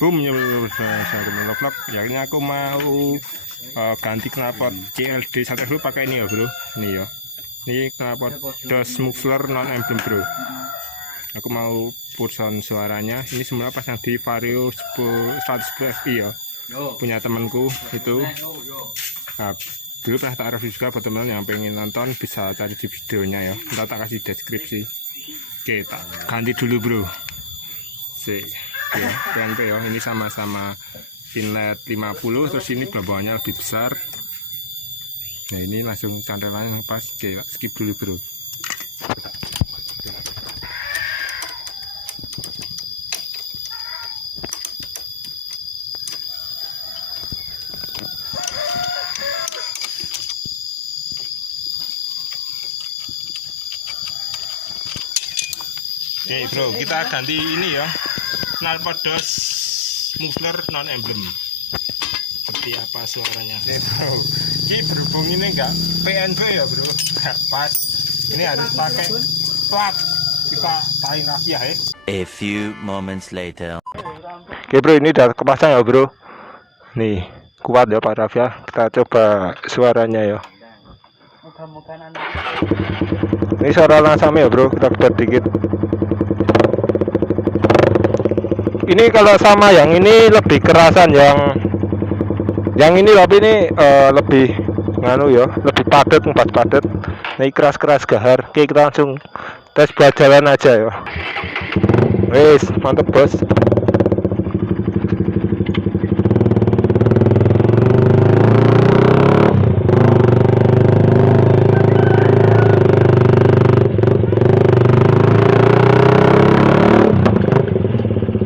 Boom ya vlog. Akhirnya aku mau ganti knalpot CLD 110 pakai ini ya bro. Ini ya. Ini knalpot DOS muffler non emblem bro. Aku mau pulson suaranya. Ini semula pasang di Vario 110 FI ya. Punya temanku itu. Nah, dulu pernah tak review juga buat teman yang pengen nonton bisa cari di videonya ya. Ntar tak kasih deskripsi. Oke, tak ganti dulu bro. Sih. Ya, PNP ya, ini sama-sama inlet 50, terus ini bawahnya lebih besar. Nah ini langsung cantelannya pas. Oke, skip dulu bro. Oke bro, kita ganti ini ya, knalpot DOS muffler non emblem. Seperti apa suaranya? Bro, ini berhubung ini enggak PNB ya bro, enggak pas. Ini harus pakai plat. Kita tahin lagi ya. A few moments later. Oke bro, ini udah kepasang ya bro. Nih kuat ya Pak Rafia. Kita coba suaranya ya. Ini suara langsam ya bro, kita buat dikit. Ini kalau sama yang ini lebih kerasan, yang ini tapi ini lebih nganu ya, lebih padat, padat. Ini keras gahar. Oke, kita langsung tes buat jalan aja ya. Wes, mantep bos.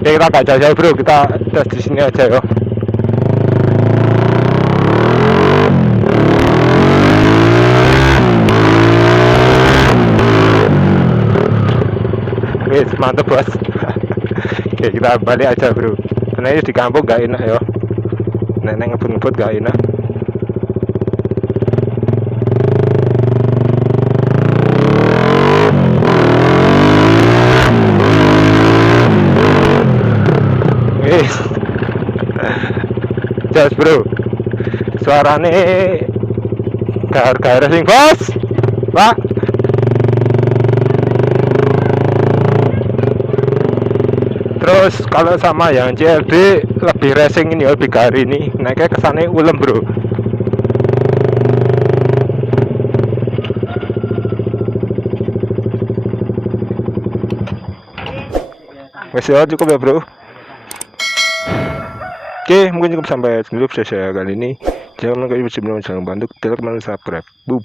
Oke, kita gak jauh bro, kita tes di sini aja ya. Wis mantep bos. Oke, kita balik aja bro. Karena ini di kampung gak enak ya. Nenek ngebut-ngebut gak enak. Jas bro, suarane gahar-gahar sing bos, pak. Terus kalau sama yang CLD lebih racing ini, lebih gahar ini, naiknya kesannya ulem bro. Wes ya cukup ya bro. Oke, mungkin cukup sampai dulu video saya kali ini. Jangan lupa subscribe, jangan bantu, tekan subscribe. Boom.